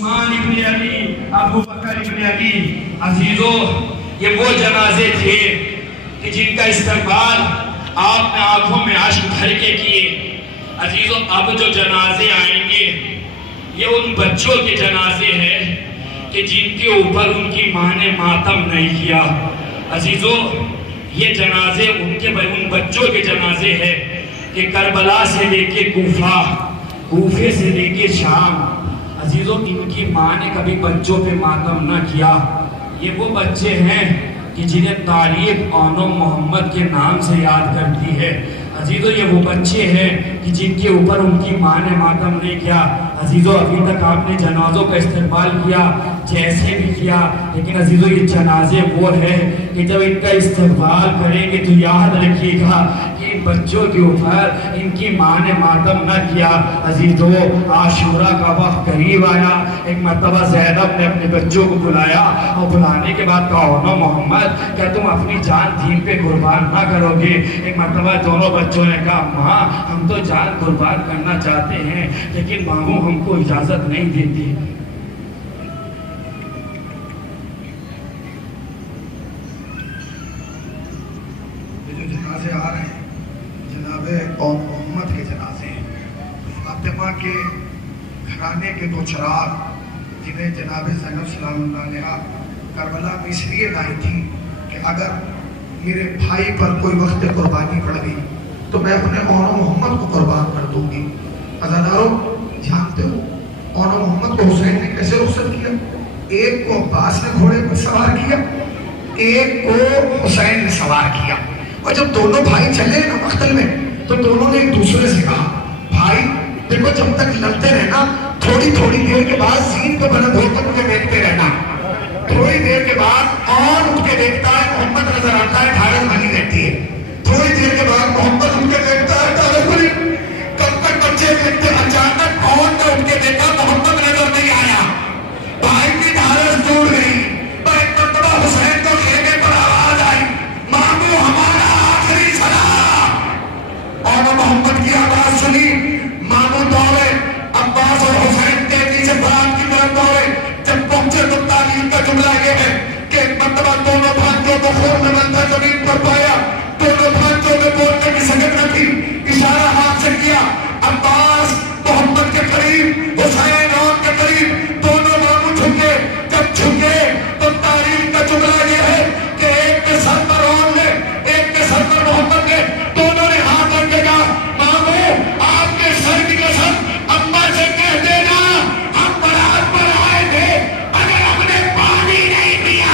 عثمان ابن علی، ابو بکر ابن علی، عزیزو یہ وہ جنازے تھے کہ جن کا استقبال آپ نے آنکھوں میں اشک بھر کے کیے۔ عزیزو اب جو جنازے آئیں گے یہ ان بچوں کے جنازے ہیں کہ جن کے اوپر ان کی ماں نے ماتم نہیں کیا۔ عزیزو یہ جنازے ان بچوں کے جنازے ہیں کہ کربلا سے لے کے کوفے سے لے کے شام، عزیزو ان کی ماں نے کبھی بچوں پہ ماتم نہ کیا۔ یہ وہ بچے ہیں کہ جنہیں تاریخ آن محمد کے نام سے یاد کرتی ہے۔ عزیزو یہ وہ بچے ہیں کہ جن کے اوپر ان کی ماں نے ماتم نہیں کیا۔ عزیزو ابھی تک آپ نے جنازوں کا استقبال کیا جیسے بھی کیا، لیکن عزیزو یہ جنازے وہ ہیں کہ جب ان کا استقبال کریں گے تو یاد رکھیے گا کہ ان بچوں کے اوپر ان کی ماں نے ماتم نہ کیا۔ عزیزو عاشورہ کا وقت قریب آیا، ایک مرتبہ زینب نے اپنے بچوں کو بلایا اور بلانے کے بعد کہا اونو محمد کیا تم اپنی جان دین پہ قربان نہ کرو گے؟ ایک مرتبہ دونوں بچوں نے کہا ماں ہم تو جان قربان کرنا چاہتے ہیں لیکن ماموں ہم کو اجازت نہیں دیتی۔ یہ جو جنازے آ رہے ہیں جناب قوم محمد کے جنازے ہیں، فاطمہ کے گھرانے کے دو چراغ جنہیں جناب زینب سلام اللہ علیہ کربلا میں اس لیے لائی تھی کہ اگر میرے بھائی پر کوئی وقت قربانی پڑ گئی تو میں اپنے اونو محمد کو قربان کر دوں گی۔ عزادارو جانتے ہو اونو محمد کو حسین نے کیسے رخصت کیا؟ ایک کو عباس نے گھوڑے پر سوار کیا، ایک کو حسین نے سوار کیا، اور جب دونوں بھائی چلے نا مقتل میں تو دونوں نے ایک دوسرے سے کہا بھائی دیکھو جب تک لڑتے رہنا تھوڑی دیر کے بعد زین پہ بلند ہو کر مجھے دیکھتے رہنا، تھوڑی دیر کے بعد اور اٹھ کے دیکھتا ہے محمد نظر آتا ہے ڈھارس بنی رہتی ہے، تھوڑی دیر کے بعد محمد اٹھ کے دیکھتا ہے ڈھارس بنی، کب تک بچے دیکھتے اچانک اور نے اٹھ کے دیکھا محمد نظر نہیں آیا، بھائی کی ڈھارس ٹوٹ گئی، پر ایک مرتبہ حسین کو خیمے پر آواز آئی مامو ہمارا آخری سلام، اور محمد کی آواز سنی، مامو دوڑے، عباس اور حسین تیزی سے برات کی طرف دوڑے، جب پہنچے تو تعلیم کا جملہ یہ ہے کہ ایک مرتبہ دونوں بھائیوں کو خون میں ملتا زمین پر پایا، دونوں بھائیوں میں بولنے کی سکت نہ تھی، اشارہ ہاتھ سے کیا، عباس محمد کے قریب، حسین اور کے قریب، دونوں مامو جھکے، جب جھکے تو تعلیم کا جملہ یہ ہے کہ ایک کے سر پر اور نے، ایک کے سر پر محمد نے، دونوں نے ہاتھ رکھ کے کہا مامو آپ کے سر کی قسم ابا سے کہہ دینا ہم برات پر آئے تھے اگر ہم نے پانی نہیں پیا۔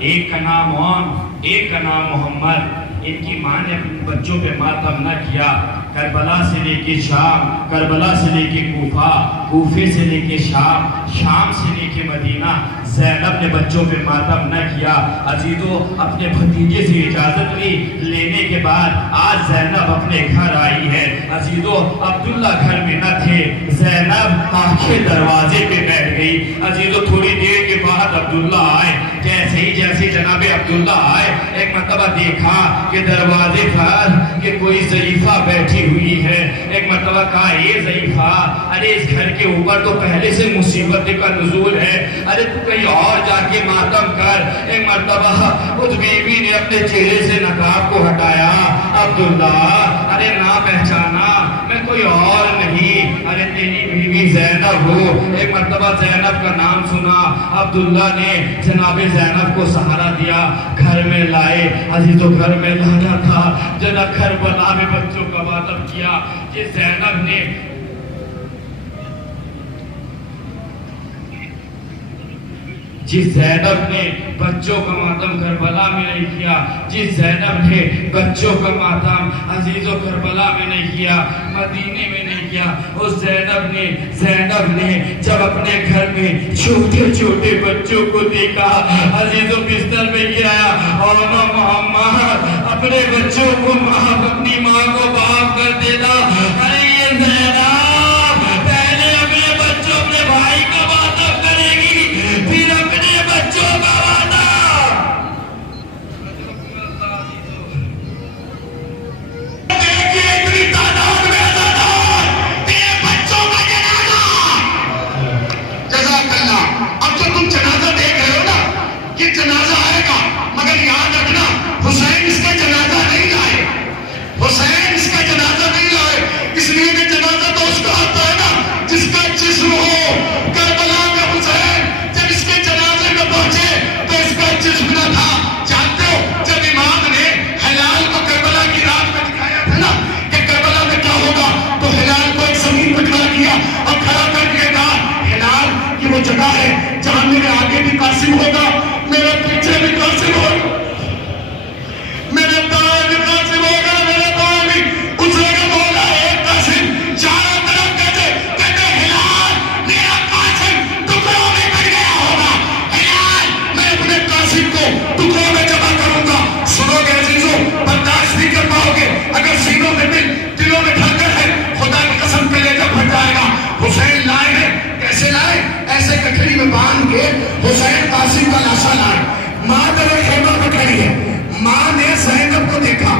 ایک کا نام عون، ایک کا نام محمد، ان کی ماں نے اپنے بچوں پہ ماتم نہ کیا۔ کربلا سے لے کے شام، کربلا سے لے کے کوفے سے لے کے شام سے لے کے مدینہ، زینب نے بچوں پہ ماتم نہ کیا۔ عزیزو اپنے بھتیجے سے اجازت لی، لینے کے بعد آج زینب اپنے گھر آئی ہے۔ عزیزو عبداللہ گھر میں نہ تھے، زینب آنکھیں دروازے پہ بیٹھ گئی۔ عزیزو تھوڑی دیر کے بعد عبداللہ آئے، جیسے جناب عبداللہ آئے ایک مرتبہ دیکھا کہ دروازے پر کہ کوئی ضعیفہ بیٹھی ہوئی مرتبہ کہا یہ ضعیفہ، ارے اس گھر کے اوپر تو پہلے سے مصیبت کا نزول ہے، ارے تو کہیں اور جا کے ماتم کر۔ ایک مرتبہ اس بیوی نے اپنے چہرے سے نقاب کو ہٹایا، عبداللہ ارے نہ پہچانا، میں کوئی اور نہیں، ارے تیری بیوی زینب ہو۔ ایک مرتبہ زینب کا نام سنا، عبداللہ نے جناب زینب کو سہارا دیا، گھر میں لائے۔ عزیزو گھر میں لانا تھا، جناب کربلا میں بچوں کا ماتم کیا۔ جس زینب نے جس زینب نے بچوں کا ماتم کربلا میں نہیں کیا، جس زینب نے بچوں کا ماتم عزیز و کربلا میں نہیں کیا، مدینے میں نہیں کیا، اس زینب نے جب اپنے گھر میں چھوٹے چھوٹے بچوں کو دیکھا، عزیز و بستر میں گرایا، اور محمد اپنے بچوں کو اپنی ماں کو باپ کر دیتا۔ ارے یہ زینب پہلے اپنے بچوں اپنے بھائی کا ماتم کرے گی، پھر اپنے بچوں کا ماتم۔ دیکھیے اتنی تعداد میں تیرے بچوں کا جنازہ۔ جزاک اللہ۔ اب جو تم جنازہ دیکھ رہے ہو نا، یہ جنازہ آئے گا، مگر یاد رکھنا حسین اس کا جنازہ نہیں لائے، حسین اس کا جنازہ نہیں لائے، اس لیے کہ جنازہ تو اس کا آتا ہے نا جس کا جسم ہو۔ کربلا کا حسین جب اس کے جنازے میں پہنچے تو اس کا جسم نہ تھا۔ جانتے ہو جب امام نے ہلال کو کربلا کی رات میں دکھایا تھا نا کہ کربلا میں کیا ہوگا، تو ہلال کو ایک زمین پہ کھڑا کیا اور کھڑا کر کے کہا ہلال یہ وہ جگہ ہے جہاں میرے آگے بھی قاسم ہوگا، میرے پیچھے بھی قاسم ہوگا، میرے دائیں بھی قاسم ہوگا، میرے بائیں بھی۔ اس جگہ بولا ایک قاسم چاروں طرف کہتے ہلال میرا قاسم ٹکڑوں میں کٹ گیا ہوگا، ہلال میں اپنے قاسم کو ٹکڑوں میں جمع کروں گا۔ سنو گے عزیزو، برداشت نہیں کر پاؤ گے اگر سینوں میں دلوں میں دھڑکن ہے، خدا کی قسم کلیجہ پھٹ جائے گا۔ حسین لائے ہیں، کیسے لائے؟ ایسے ککھڑی میں باندھ کے حسین قاسم کا لاشا لائے۔ ماں میرے خیمہ میں کھڑی ہے، ماں نے زینب کو دیکھا،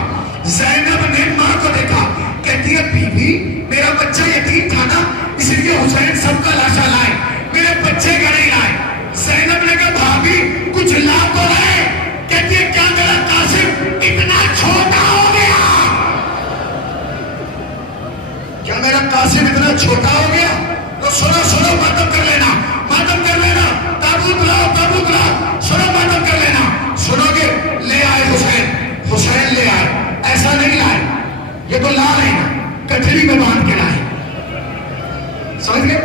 زینب نے ماں کو دیکھا، کہتی ہے بی بی میرا بچہ یتیم تھا نا، اس لیے حسین سب کا لاشا لائے، میرے بچے کا نہیں لائے۔ زینب نے کہا بھابی کچھ لا تو رہے، کہتی ہے کیا میرا قاسم اتنا چھوٹا ہو گیا، کیا میرا قاسم اتنا چھوٹا ہو گیا؟ تو سنو سنو ماتم کر لینا، ماتم کر لینا، تابوت لاؤ تابوت لاؤ، سنو ماتم کر لینا۔ سنو گے لے آئے حسین، حسین لے آئے، ایسا نہیں لائے، یہ تو لا رہے ہیں کٹھری میں باندھ کے لائے، سمجھ گئے؟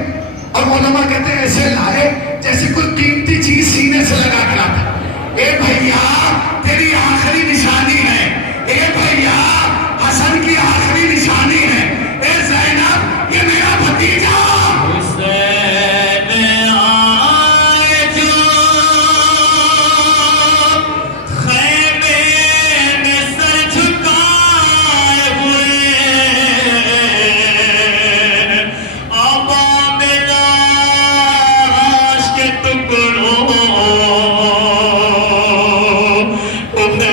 اور علماء کہتے ہیں ایسے لائے جیسے کوئی قیمتی چیز سینے سے لگا کے لاتا۔ اے بھیا تیری آخری نشانی ہے، اے بھیا حسن کی آخری نشانی ہے، اے زینب یہ میرا بھتیجا۔ Oh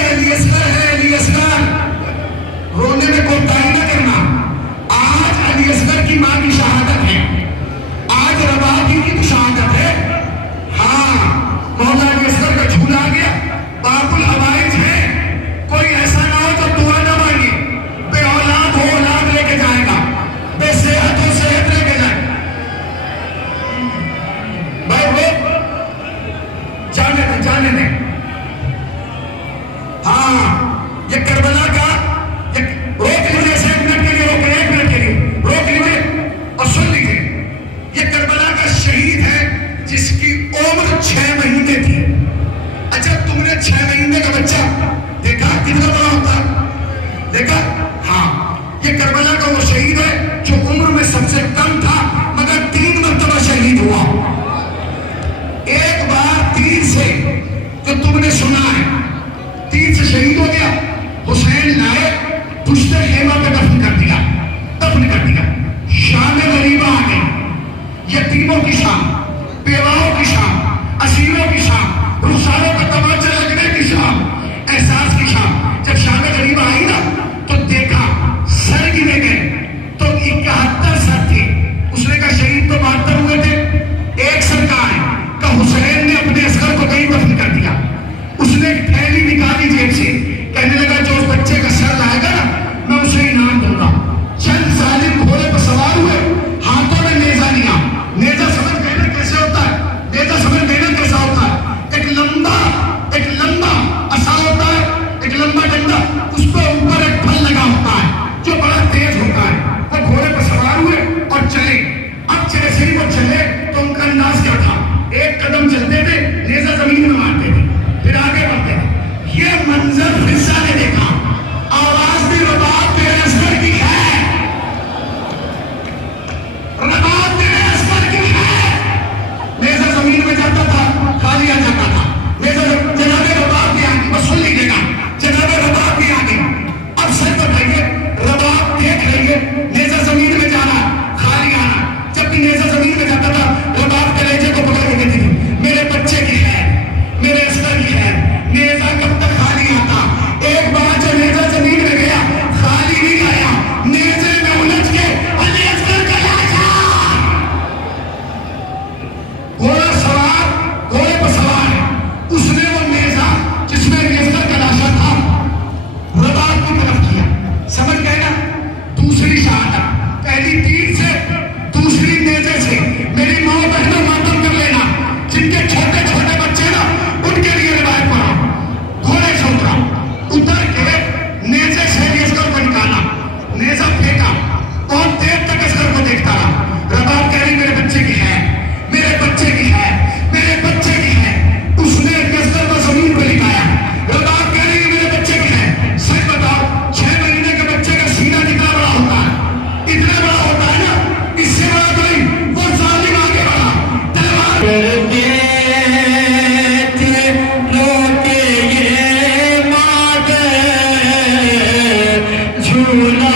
یہ علی اصغر ہے، علی اصغر، رونے میں کوتاہی نہ کرنا۔ آج علی اصغر کی ماں کی شہادت ہے، آج رباعی کی شہادت ہے۔ ہاں، مولا علی اصغر کا جھولا آ گیا، باب الحوائج ہے، کوئی ایسا نہ ہو تو دعا نہ مانگے، بے اولاد ہو اولاد لے کے جائے گا، بے صحت ہو صحت لے کے جائے گا۔ بھائی وہ جانے دیں۔ ہاں، یہ کربلا کا روک لیجیے، 1 منٹ کے لیے روک لیجیے، 1 منٹ کے لیے روک لیجیے اور سن لیجیے۔ یہ کربلا کا شہید ہے جس کی عمر 6 مہینے تھی۔ اچھا، تم نے 6 مہینے کا بچہ دیکھا کتنا بڑا ہوتا ہے؟ دیکھا؟ ہاں، یہ کربلا کا وہ شہید ہے جو عمر میں سب سے کم تھا مگر 3 مرتبہ شہید ہوا۔ ایک بار تیر سے جو تم نے سنا ہے، تیر سے شہید ہو گیا، حسین لائے پشتے خیمہ پہ دفن کر دیا۔ شام غریبہ آ گئی، یتیموں کی شام، بیواؤں کی شام، اسیروں کی شام، رخساروں کا تماچا لگنے کی شام، احساس کی شام۔ جب شام غریبہ آئی نا تو دیکھا سر گنے گئے تو 71 سر تھے۔ اس نے کہا شہید تو 72 ہوئے تھے، ایک سر کہاں ہے؟ کہ حسین نے اپنے اصغر کو کہیں دفن کر دیا۔ اس نے ایک تھیلی نکالی جیب سے، کہنے لگا جو اس بچے کا سر لائے گا نا میں اسے انعام دوں گا۔ چند ظالم گھوڑے پر سوار ہوئے، ہاتھوں میں نیزہ لیا۔ نیزہ سمجھ گئے نا کیسے ہوتا ہے؟ نیزہ سمجھ گئے نا کیسا ہوتا ہے؟ ایک لمبا عصا ہوتا ہے، ایک لمبا ڈنڈا، اس پہ اوپر ایک پھل لگا ہوتا ہے جو بڑا تیز ہوتا ہے۔ وہ گھوڑے پر سوار ہوئے اور چلے۔ اب جیسے ہی وہ چلے تو ان کا انداز کیا تھا؟ ایک قدم چلتے تھے، نیزہ زمین میں مارتے تھے، پھر آگے بڑھتے تھے۔ یہ منظر فرشتہ نے دیکھا، آواز بھی رباعت تیرے اصغر کی ہے، رباعت تیرے اصغر کی ہے۔ نیزہ زمین میں جاتا تھا، خالی آ جاتا تھا۔ نیزہ جناب رباعت بھی آ گئی، بس سن لیجیے گا، جناب رباعت بھی آ گئی۔ اب سر بتائیے، رباعت دیکھ رہی ہے نیزہ زمین میں جا رہا، خالی آ رہا۔ جب بھی نیزہ زمین میں جاتا تھا رباعت کے لہجے کو پکڑ کے کہتی تھی میرے بچے کی ہے، میرے اصغر کی ہے، نیزہ کب تک خالی آتا؟ ایک بار جو نیزہ زمین میں گیا خالی نہیں آیا، نیزے میں الجھ کے علی اصغر کا لاشا، گھوڑے پر سوار ہے، اس نے وہ نیزہ جس میں علی اصغر کا لاشا تھا رباعت کی طرف کیا۔ سمجھ گئے نا؟ دوسری شہادت، پہلی تیر سے، دوسری نیزے سے۔ میری ماں بہنوں ماتم کر لینا، جن کے چھوٹے چھوٹے بچے نا ان کے لیے روایت پڑھا۔ گھوڑے سے اتر کے نیزے سے علی اصغر کو نکالا، نیزہ پھینکا، بہت دیر تک اصغر کو دیکھتا رہا۔ رباعت کہہ رہی میرے بچے کی ہے، میرے بچے کی ہے، میرے بچے کی ہے۔ اس نے علی اصغر کو زمین پہ لٹایا۔ رباعت کہہ رہی ہے میرے بچے کی ہے۔ سچ بتاؤ 6 مہینے کے بچے کا سینہ کتنا بڑا ہوتا ہے؟ اتنا بڑا ہوتا ہے نا، اس سے بڑا کوئی وہ ظالم آگے بڑھا تلوار جھولا